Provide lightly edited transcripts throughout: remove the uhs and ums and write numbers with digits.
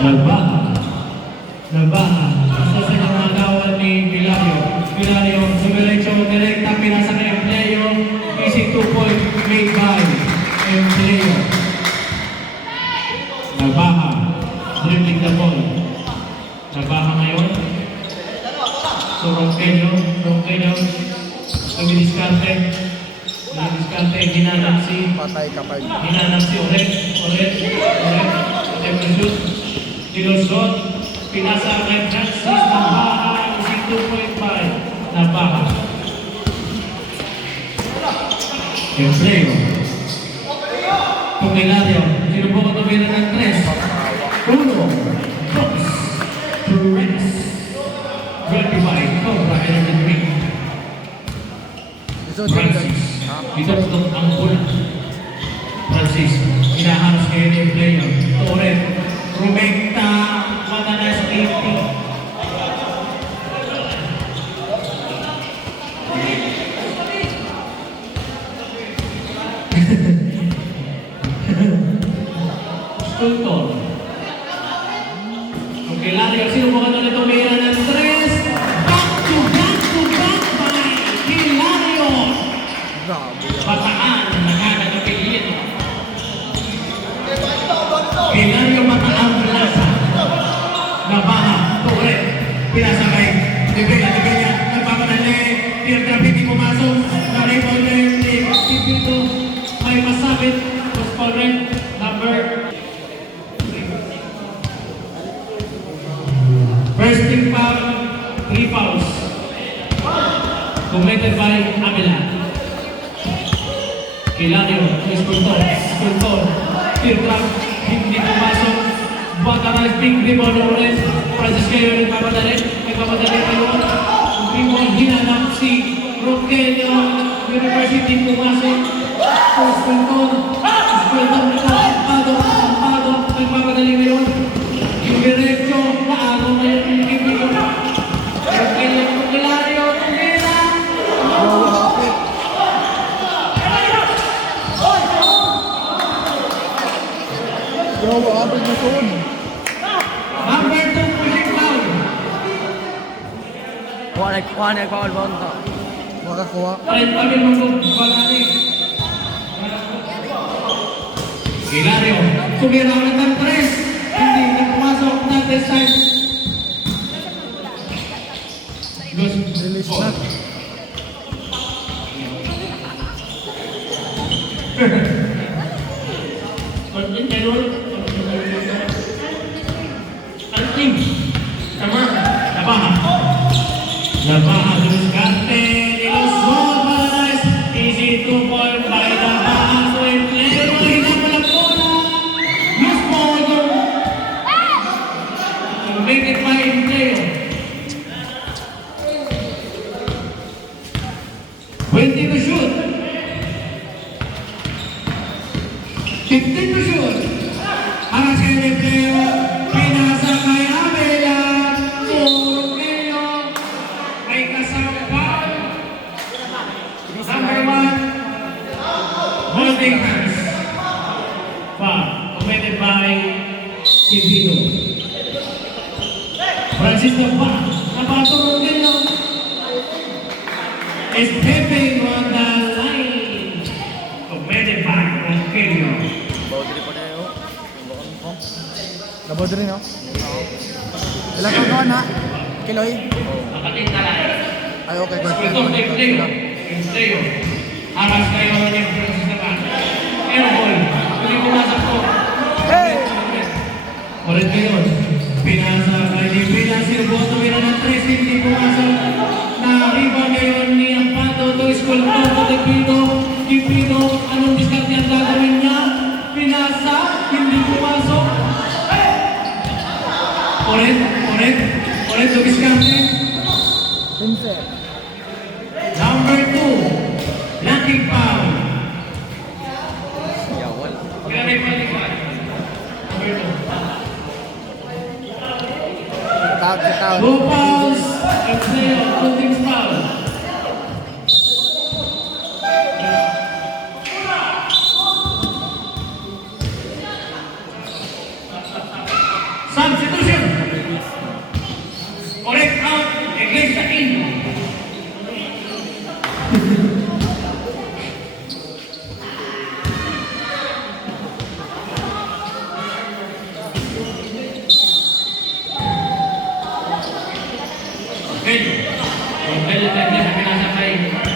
Nagbaha. Basta sa nangagawan ni Pilario. Sumiretso, direkta, pinasa kay Empleo. Easy 2 point made by Empleo. Nagbaha. Dribbling the ball. Nagbaha ngayon. So, Ronqueño. Dumidiskarte, hinanap si Oret. Shoot. Nilusot. Pinasa kay Francis. Nagbaha. Si 2.5. Nagbaha. Empleo. Pumelario. Sino po ko tumira ng 3? Uno. Fox. Torres. 25. Cobra. Energy Drink. Francis. Ito ang bola. Francis. Inaharas kayo ni Empleo. Torres. Rumekta. Matanas 80. Stulton. Okay, Lario. Sino mo ka na tumira ng 3? Back to by Hilario. Bataan. Nakakagapilin. Hilario Bataan Plaza. Nabaha. Tore. Pinasa kay Dibella. Nagpapadali. Tierra Piti pumasok. Na-rebound na yung Pipito. May masabit. Was correct. Number first team foul, 3 fouls. Committed by Avila. Hilario, Stulton, Tirtrap, hindi pumasok. Bataras, ping rebound ng Orange. Francis kayo nagpapadali kayo. Rebound, hinanap si Ronqueño. University pumasok. Stulton, nagpapadali ngayon. Yung diretso, naagaw ngayon yung Pipito. Ronqueño, Hilario, tumira. Number 2 pushing foul. Kuha na foul ba ito? Kuha. Palit mag-balani. Hilario, tumira ulit ng 3. Hindi na pumasok na this side. Release na. Anting. Tama. Nabaha. Dumiskarte. Nilusot. Malas. Easy 2 point by Nabaha. So, Empleo. Hinapalang bola. Loose ball. Make it by Empleo. 20 to shoot. 15 to shoot. Para sa Empleo. Pinasa kay Avila. Ronqueño. May kasama foul. Number 1. Holding hands. Foul. Committed by Pipito. Francis Nabato Ronqueño. Is Pepe on the line. Committed by Ronqueño. Boundary pa tayo. Boundary no? Ilang kawan ha? Kiloy? Nakatinta lang. Ay okay. Empleo. Aras kayo ng Francis Nabato. Airball. Hindi pumasok po. Hey! Ulit ngayon. Pinasa kay Divina. Sirboto mira ng 3. Hindi pumasok. Na-riba ngayon ni Ampado. To school to Dipino. Anong diskarte ang gagawin niya? Pinasa. Hindi pumasok. Ulit. Diskarte. Pinset. Number 2. Lucky foul. Yawal. Number 2. Tawag. 2 fouls. Empleo. 2 teams foul.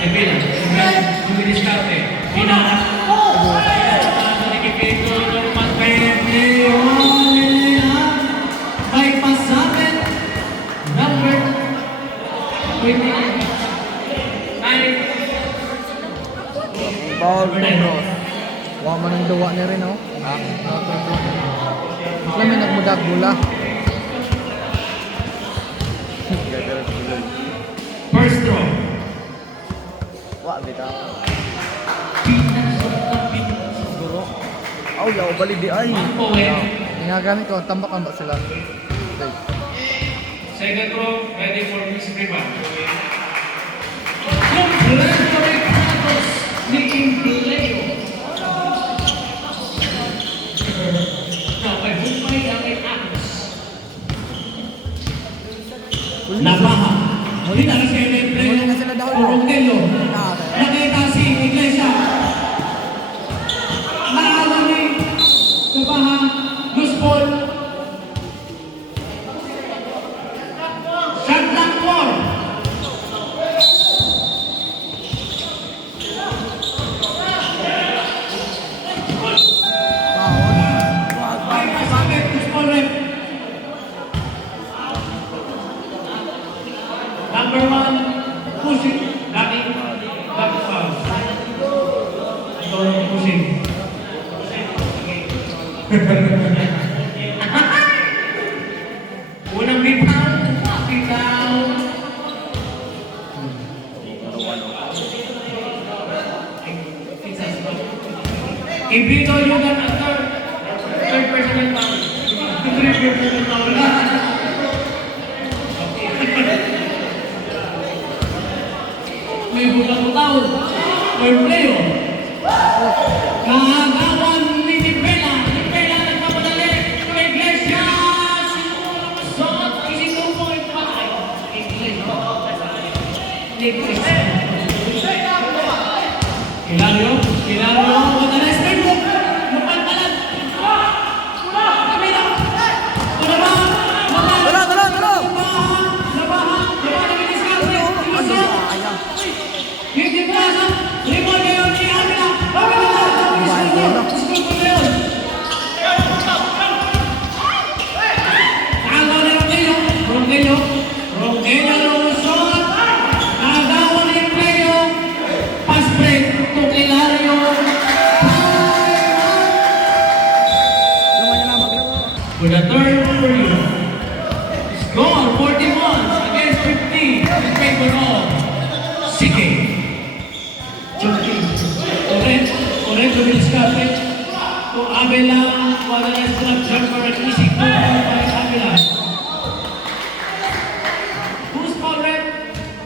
Epila. Dumidiskarte. Pina. Pasa ni Kipito. Mas Leo. May pasapit. Number 20. Paul Pedros. Wala man ang duwa niya rin, oh. Alam mo, nagmudag bula. First throw. Wala, bita. Siguro. Aw, yaw, bali di ay. Owen. Ginagamit ko, tambak-tambak sila. Okay. Second throw. Ready for Miss Prima. Completo recados ni Impleo. May bumay ang Atos. Napaha. Muli na kasi yung Impleo. Muli na sila daw. Rondello. Nakita si Iglesia. Naawa ni Napaha. Loose ball. Shot clock 4. Number 1, pushing. Laki. Back foul. Ito yung pushing. Unang bitaw. Bitaw. Ibito yung third personal foul. Third personal foul. May buta-butaw. Impleo. Nakagawan ni Nipela. Nipela nagpapadali. Iglesia. Siguro masot. Ising 2.5. Iglesia. Hilario. Hilario. Madalas na yung mapantalan. Nipela. Tulaba. Tara! Labahan. Hindi plaza, limon ngayon ni Amina. School po ngayon. Agaw ni Rondello. Rondello lumusot. Agaw ni Impleo. Pass break to Hilario. For the third period. Score 41 against 50 in favor of Sige. Oren Dumidiskarte to Abela. Wala na strap jumper at easy goal by Abela. Who's foul rep?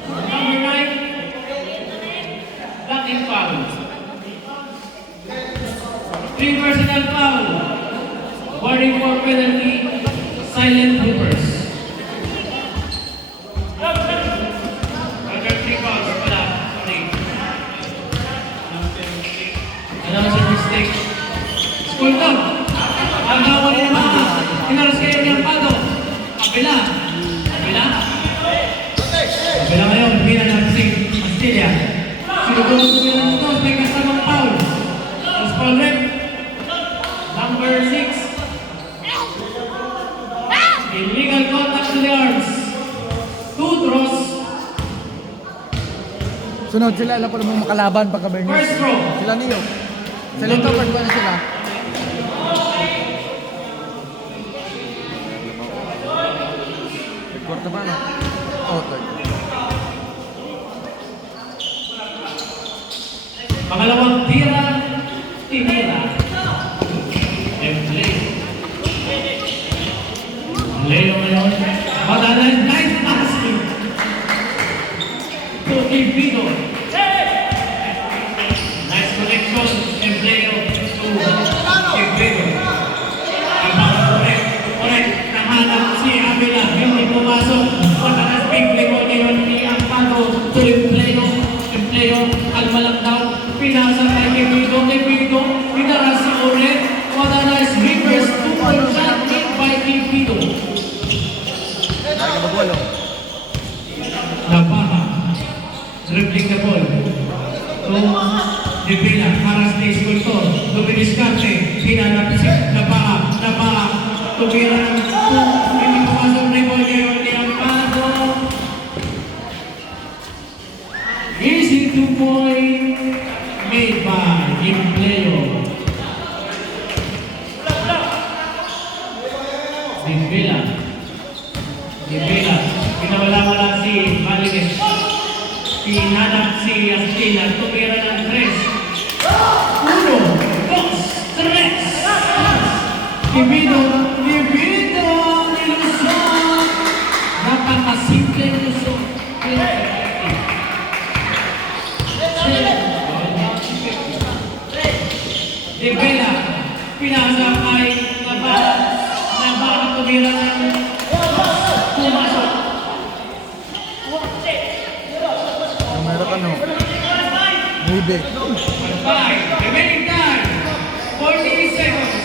Number 9. Blocking foul. 3 personal foul. Warning for penalty. Silent bloopers. Under 3 fouls pala. Sorry. Announcer mistake. School down. Agawan ni Napaha. Inaras kayo ng Pado. Abela. Abela ngayon. Pina ng Astilla. Sinugurong ko ng Tos. May kasamang foul. As foul rep. Number 6. Illegal contact to the arms. 2 draws. Sunod sila, alam ko namang makalaban pagka-Bernice. First throw. Sila niyo. Sa lento, part ba na sila? Kwarto ba, no? Oh, third. Pangalawang tira, tinira. Empleo. Leo ngayon. Madalas, nice passing. To Ibito. Nice connection. Empleo to Ibito. Ibang correct. Nahanap si Abela. Hindi pumasok. Madalas, big level ngayon ni Ampano to Empleo. Empleo, kalma lang daw. Pinasa kay Ibito. Ibito, pinaras si Oren. Madalas, reverse 2-point shot by Ibito. Ay, kabagwalo. Napaha. Dribbling the ball. De Villa, Haras ni Escultor, Duminiscante, hinanap si Napaka, tumira ng hindi pumasok na yung ngayon ni Ampado. Easy 2-point made by Impleo. De Villa, pinawala-wala si Malines. Hinanap si Astina, tumira ng 3. 1, 2, 3. Divido, nilusot. Napakasimple nilusot. De Villa, pinasa kay Navarra, tumira ng pumasok. Meron ka no? Maybe. 5, remaining time, 40 seconds.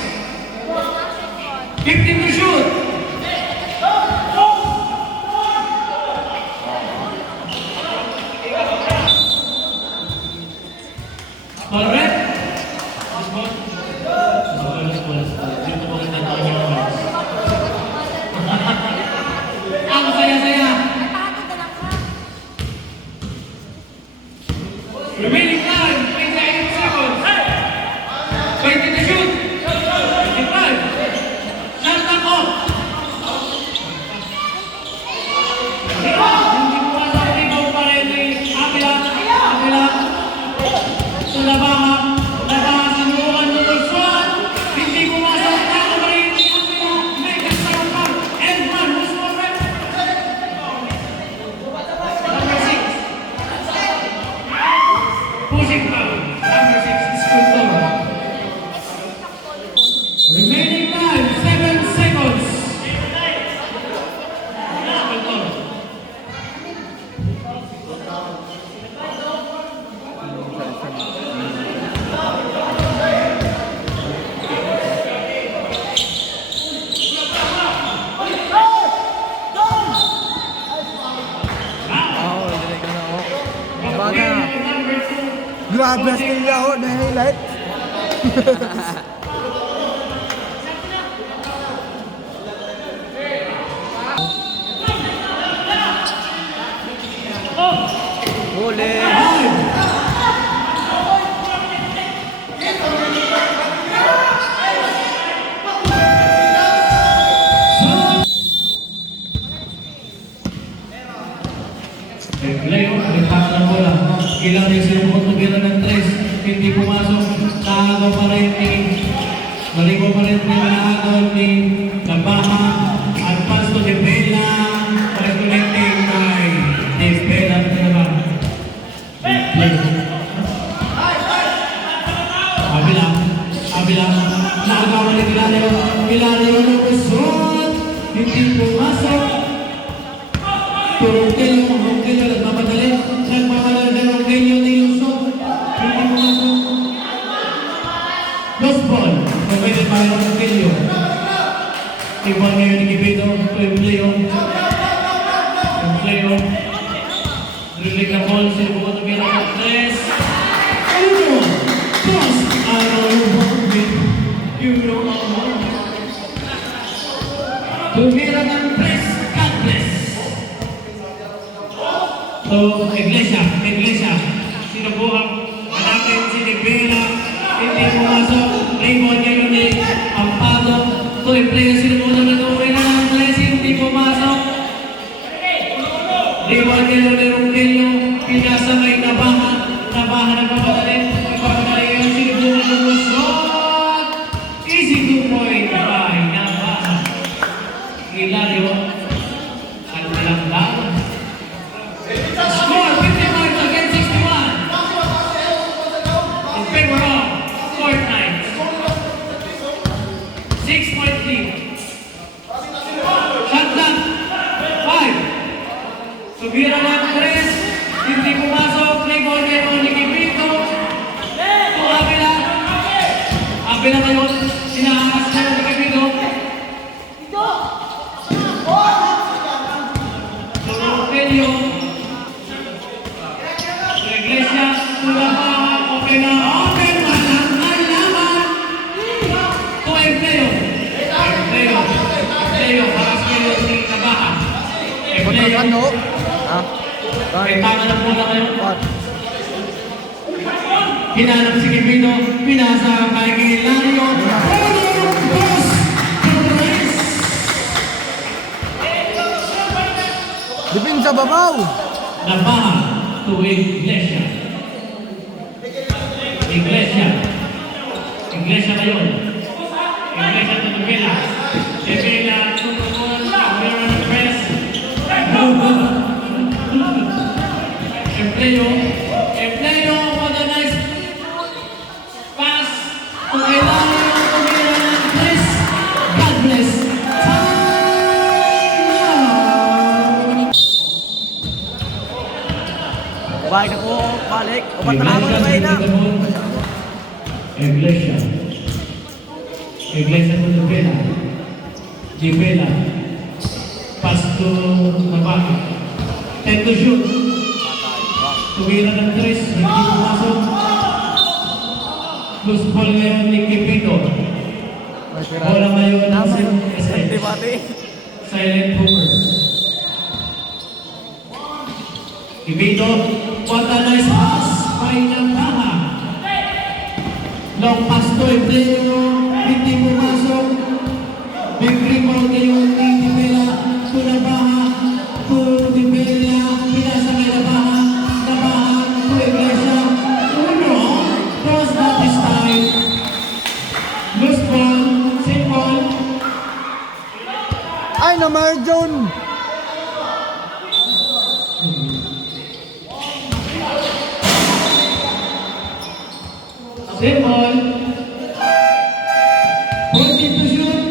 15 to shoot. Ball red. Ang saya-saya. Remaining time, 28 seconds. 20 to shoot. 25. Shot clock off. Hindi mo pasok, rebound pa rin ni Avila. Labaha sinubukan tulusot. Hindi pumasok, talo pa rin ni Avila. May kasama pa. Edman, who's more red? Number 6. Pushing foul. Number 6 is Cultor. Remaining time, 7 seconds. Cultor. Oo, hindi ka na ako. Baga. Number 2. Grabe still ako na highlight. Huli. Leo, lipat ng bola. Ilang din sila mo tumira ng 3. Hindi pumasok. Nakagaw pa rin ni Naligo pa rin ni nakagaw ni Labaha. Advance to De Villa. Reconnecting by De Villa. Avila. Nakagaw ni Hilario. Hilario na kusot. Hindi pumasok. Ronquillo, nagmamadali ng Ronquillo ni Luzon. Hindi pumasok. Lost ball. Pwede pa rin Ronquillo. Ibang ngayon ni Kibido. Empleo. Dribbling na ball. Sinubukan ng Mira ng 3. 1, 2. Araw tumira ng 3. God bless. So, Iglesia. Sinubukan. Hanapin si De Villa. Hindi pumasok. Rebound ngayon ni Ampado. So, Empleo sinubukan na gawin na ng 3. Hindi pumasok. Rebound ngayon ni Ronquillo. Pinasa kay Nabaha. Nabaha na papadali. Ipapadali ngayon sinubukan ng Luzon. Easy 2-point by Nabaha. Hilario. At Malambang. Score 50 points against 61. In favor of Fortnite. 6-point lead. Shot clock. 5. Subira ng 3. Hindi pumasok. Rebound ngayon ni Kipito. Avila ngayon. Sinahangas ngayon ni Kipito. Ronquillo. Iglesia, Tulama. Empleo. Ano? Ha? May tama ng bola ngayon. What? Hinanap si Kipido, pinasa kay Gilario. Boss! Torres! Dipin sa babaw. Nabaha to Iglesia. Iglesia. Iglesia ngayon. Iglesia to Villa. Villa to the goal. We're on the press. Empleo. Empleo. What a nice pass to Gilario. To Villa and press. God bless. Time now. Balik na po. Balik. Upat na naman na na. Iglesia. Iglesia to the Villa. Di Villa. Pass to Nabaha. 10 to shoot. Tumira ng 3. Hindi pumasok. Loose ball ngayon ni Kipito. Bola ngayon ng SH. Silent hookers. Kipito. What a nice pass by Nabaha. Long pass to Empleo. Hindi pumasok. Big rebound ngayon ni Di Villa. To Nabaha. To Di Villa. Pinasa kay Nabaha. Nabaha to Iglesia. Uno. Cross that this time. Loose ball. Simple. Ay, Namar John. Simple. 14 to shoot.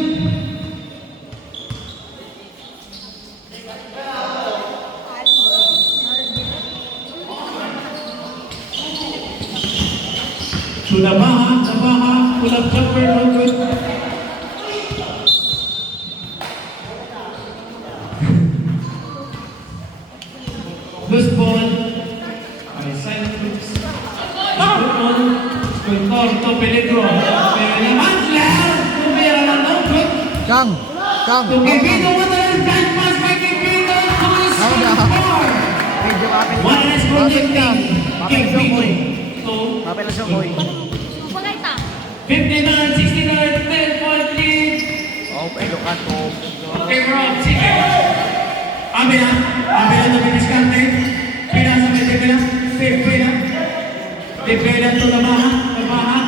To Nabaha. Nabaha. Pull up jumper. No good. Loose ball. Ay, silent hooks. Football. Sculptor to peligro. Pero naman, Claire. Tumira na no good. Kang. Kang. To Kipito. What a nice back pass by Kipito. To his How na? score. Medyo kapit. What a nice protecting. Kapit siya, boy. Kipito. Kapit na siya, boy. 59, 69, 10-point lead. Oh, pelukan ko. Okay, Rob, sige. Abela to Biniscante. Pinasa kay Debela. Debela to Nabaha. Nabaha.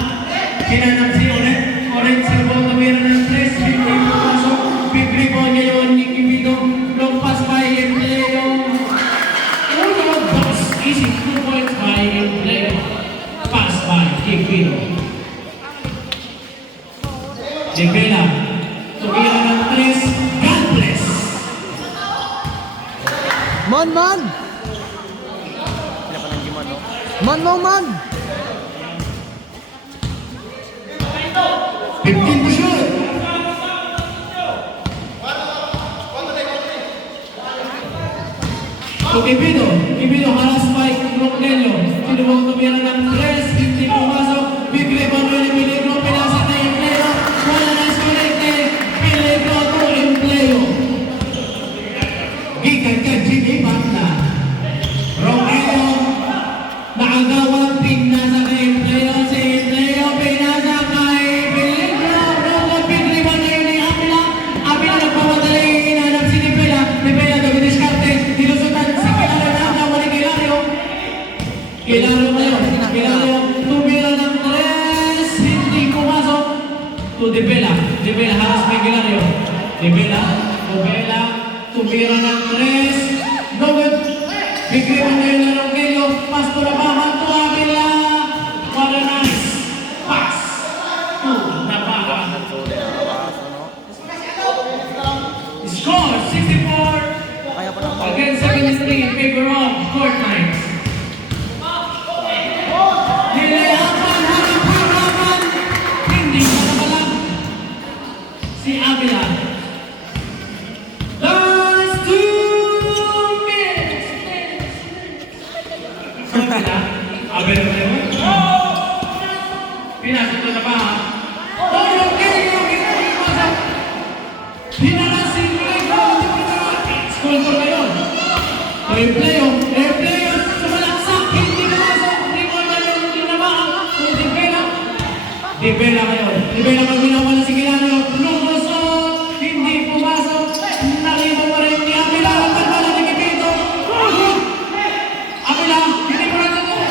Hinanap si Oren. Oren, servo, tumira ng 3. Hindi pumasok. Big rebound ngayon ni Kipito. Long pass by Empleo. Uno, dos. Easy 2 points by Empleo. Pass by Kipito. Debela. Tumira ng 3. God bless. Man, man. Man, no, man. 15 to shoot. To Kipito. Kipito haras by Rogelio. Sinubong tumira ng 3. Hindi pumasok. Big rebound ni Peligro. Pinasa na Empleo. Wala na connected. Peligro to Empleo. Gikan ka Jimmy Banda. Rogelio. Nakagawa. Pinasa kay Empleo. Si Empleo. Pinasa kay Peligro. Rogelio. Big rebound ngayon ni Avila. Avila nagpapadali. Hinanap si Debela. Debela to Biniscarte. Dilusutan si Gilario. Nakagawa ni Gilario. Gilario ngayon. Gilario. Tumira ng 3. Hindi pumasok. To Debela. Debela haras kay Gilario. Debela. Tumira ng 3. No good. Big rebound ngayon ng Rogelio. Pass to Nabaha. To Avila. What a nice pass. To Nabaha. Score 64 Kaya pa lang. against 73 in favor of Court Knights. Nilayapan, harapan. Hindi pa nakalang si Avila. Last 2 minutes. So Avila, Avila na yun. Pinasok na Nabaha. Oh, okay. Pinalasin mo lang. Score ko na yun. Empleo, sumalaksak, hindi pumasok, rebound na yung tinamaan, Dibela ngayon, Dibela pag winawala si Kilano, lumusot, hindi pumasok, nalibo pa rin ni Avila, ang pagpala ni Kipito, Avila, hindi pa rin ito,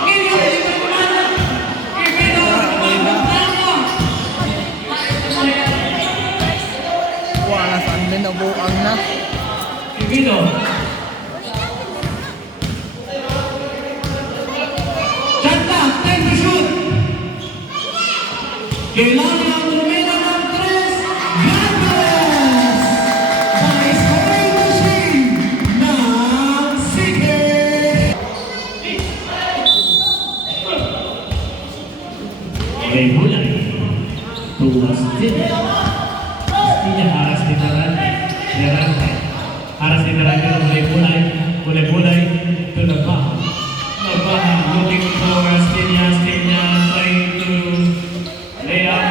Kilio, hindi pa rin pumasok, Kipito, Wala saan din nabuang na. Kipito, Chanta, time to shoot. Kailangan ang tumira ng 3 Gambas by scoring machine ng Sige. May bulan. Tuwas din. Pastinya haras ditaran. Haras ditaran pero mulai to the back. Looking for Astinia trying to lay up.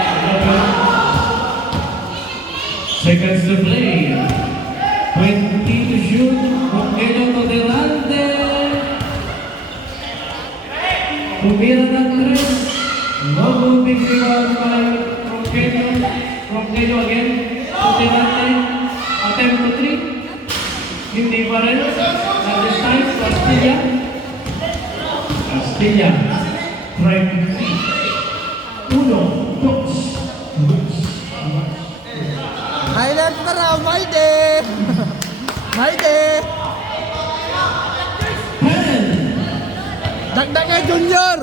Seconds to play. 20 to shoot. Rogelio to delante. Tumira ng 3. No moving rebound by Rogelio. Rogelio again. To delante. Attempt to 3. Hindi pa rin. At this time, Castilla, try to see. 1, 2. Highlight na raw, Maide! Maide! 10. Dagdag kay Junior!